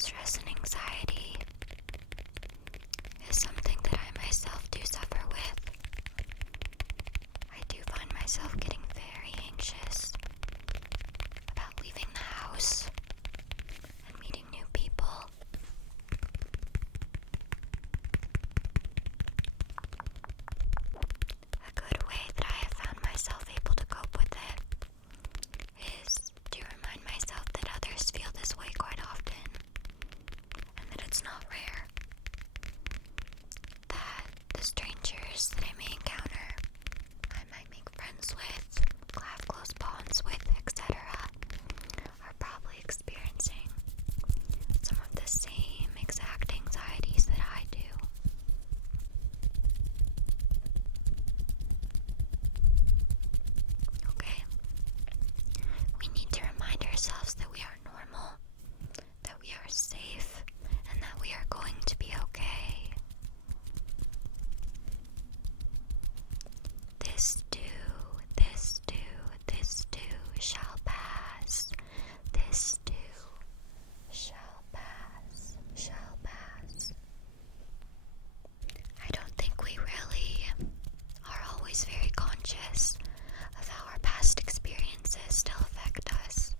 Stress and anxiety is something that I myself do suffer with. I do find myself getting very anxious about leaving the house and meeting new people. A good way that I have found myself able to cope with it is to remind myself that others feel this way quite often, and that it's not rare. That the strangers that I may encounter, I might make friends with, have close bonds with, etc., are probably experiencing some of the same exact anxieties that I do. Okay? We need to remind ourselves that we are normal, that we are safe, and that we are going to be okay. This too shall pass. This too shall pass. I don't think we really are always very conscious of how our past experiences still affect us.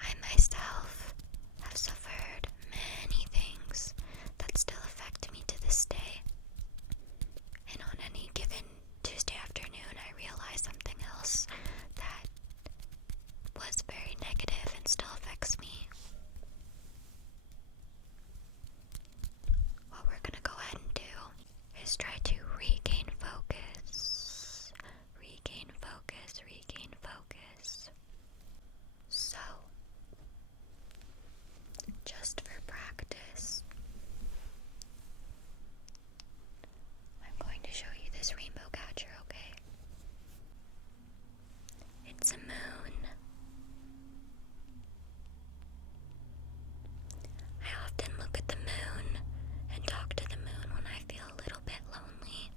I myself have suffered many things that still affect me to this day. And on any given Tuesday afternoon, I realize something else that was very negative and still affects me. What we're gonna go ahead and do is try to regain focus. Regain focus, regain focus. So, just for practice, I'm going to show you this rainbow catcher, okay? It's a moon. I often look at the moon and talk to the moon when I feel a little bit lonely.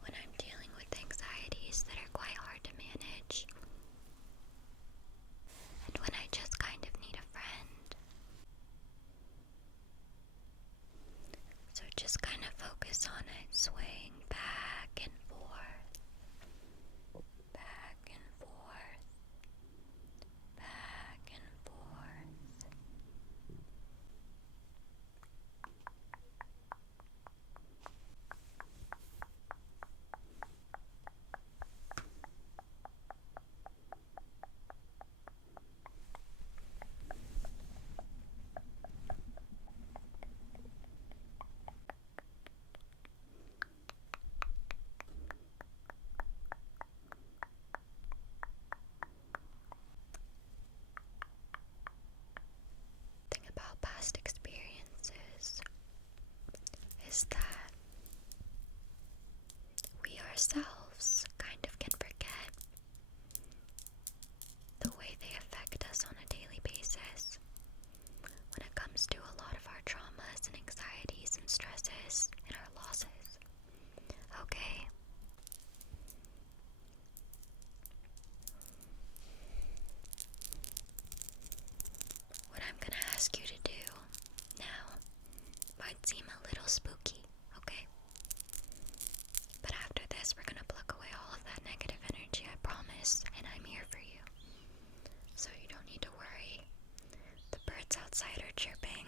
When I'm dealing with anxieties that are quite hard to manage. And when I just kind of need a friend. So just kind of focus on it, swaying back and forth, back and forth, back and forth. Thing about past experiences is that we ourselves kind of can forget the way they affect us on a daily basis when it comes to a lot of our traumas and anxieties and stresses and our losses. Okay? What I'm gonna ask you to do now might seem a little spooky, okay? But after this, we're gonna pluck away all of that negative energy, I promise, and I'm here for you. So you don't need to worry. The birds outside are chirping.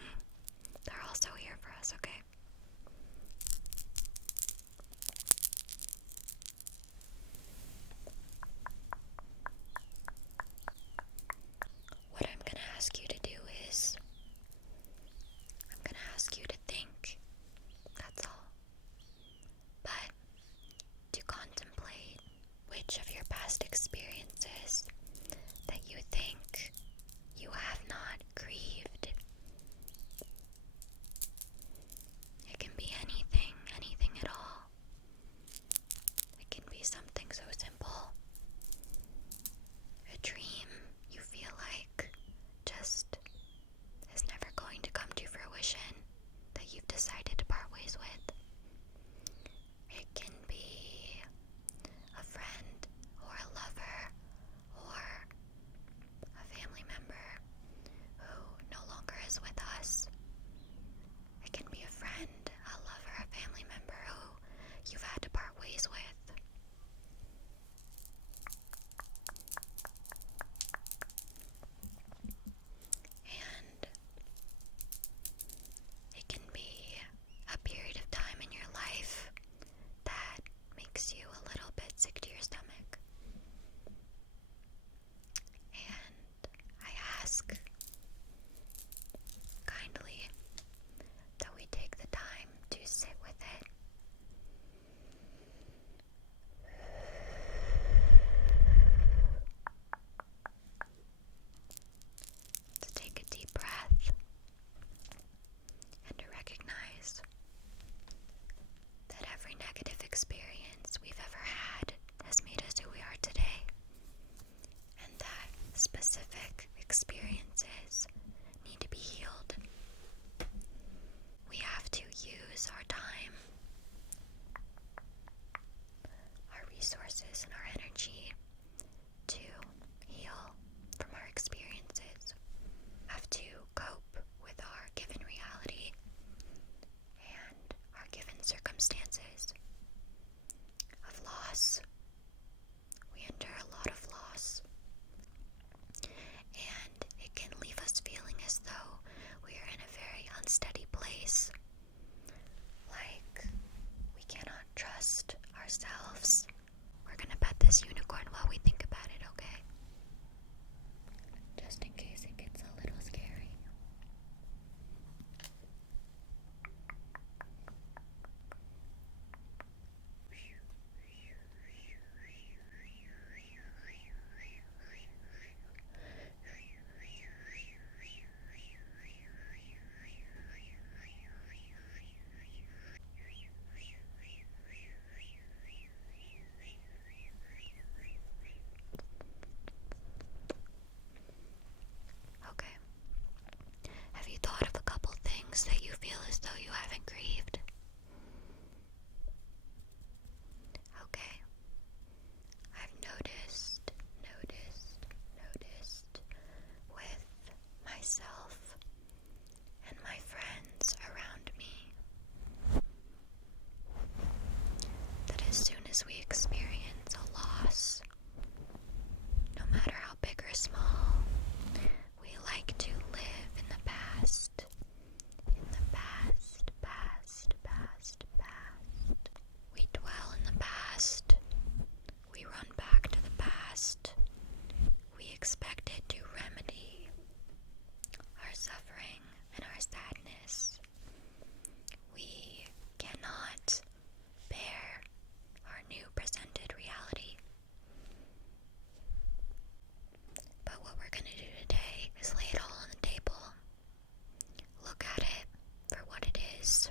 They're also here for us, okay? What I'm gonna ask you to do is, I'm gonna ask you to think small, we like to live in the past. In the past, past, past, past. We dwell in the past. We run back to the past. We expect it to remedy our suffering and our sadness. We cannot bear our new presented reality. But what we're going to do today is lay it all on the table. Look at it for what it is.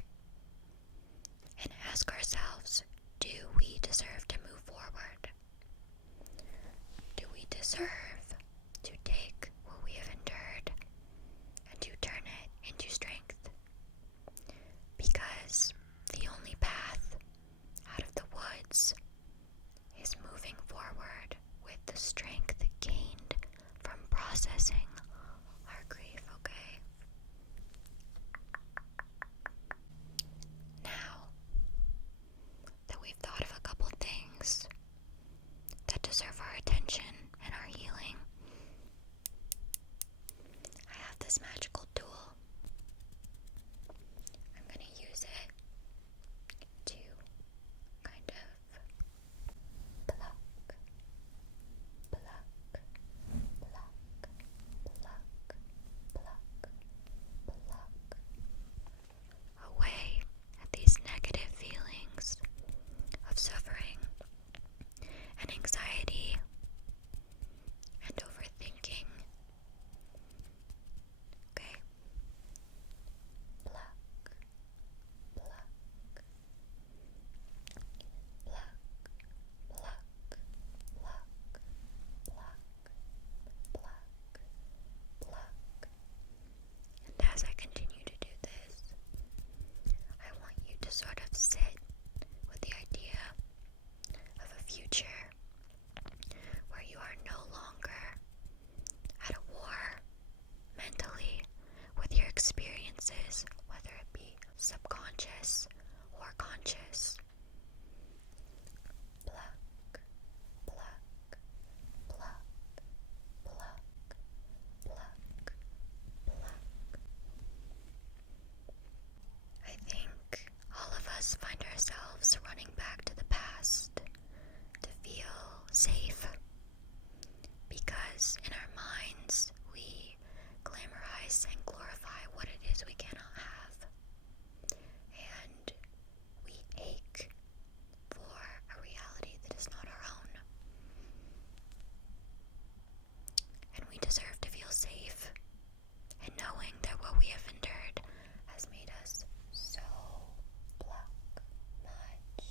And ask ourselves, do we deserve to move forward? Do we deserve to take what we have endured and to turn it into strength? Because the only path out of the woods is moving forward with the strength gained from processing our grief, okay? Now that we've thought of a couple things that deserve our attention and our healing, I have this magical tool. I'm going to use it to kind of pluck, pluck, pluck, pluck, pluck, pluck away at these negative feelings of suffering and anxiety and overthinking. Okay? Pluck, pluck, pluck, pluck, pluck, pluck, pluck, pluck. And as I continue to do this, I want you to sort of sit with the idea of a future where you are no longer at a war mentally with your experiences, whether it be subconscious or conscious. Pluck, pluck, pluck, pluck, pluck, pluck. I think all of us find ourselves running back to the past to feel safe, because in our minds we glamorize and glorify what it is we cannot have, and we ache for a reality that is not our own. And we deserve to feel safe in knowing that what we have endured has made us so much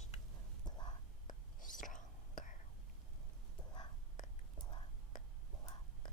stronger. Pluck, pluck, pluck,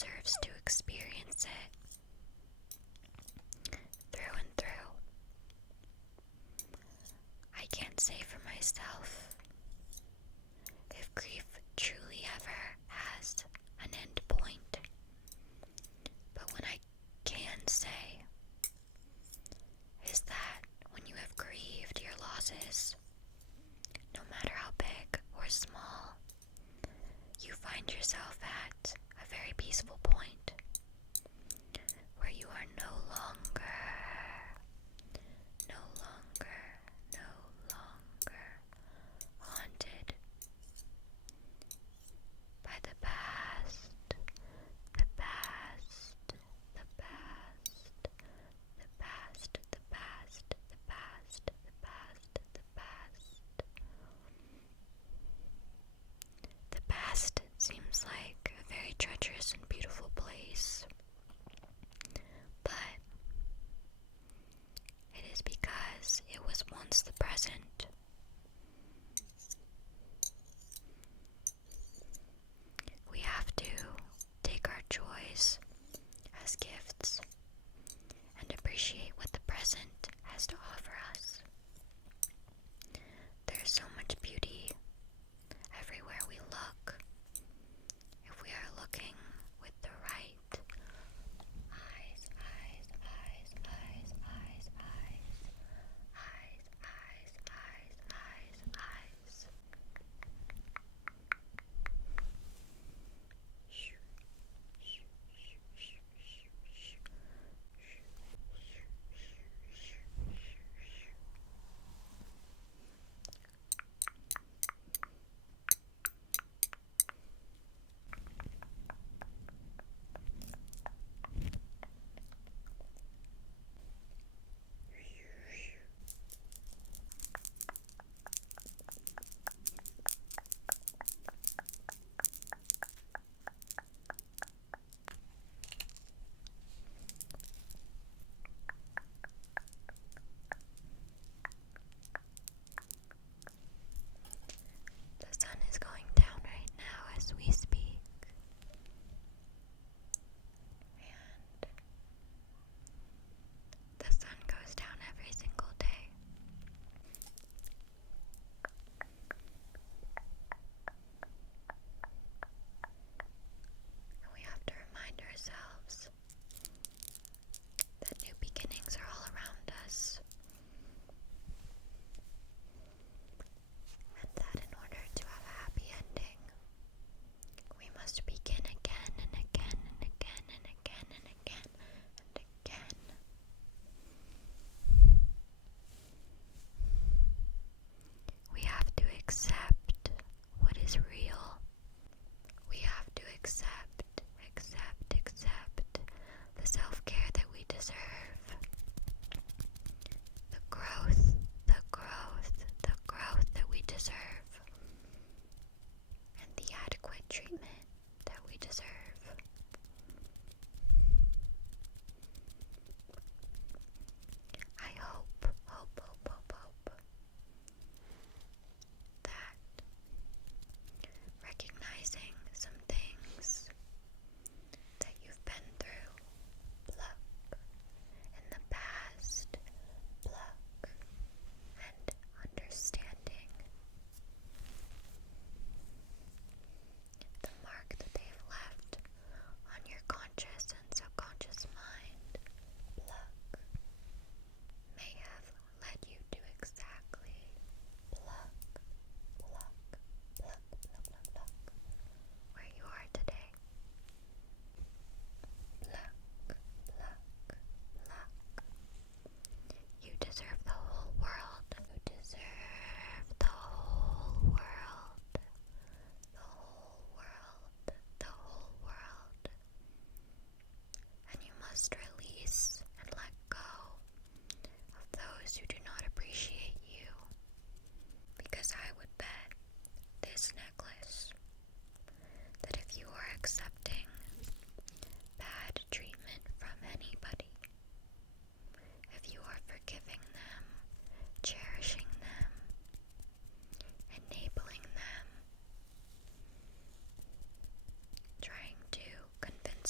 deserves to experience it through and through. I can't say for myself if grief truly ever has an end point, but what I can say is that when you have grieved your losses, no matter how big or small, you find yourself at a very peaceful point where you are no longer haunted by the past, the past, the past, the past, the past, the past, the past, the past. The past seems like a very treacherous and beautiful place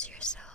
towards yourself.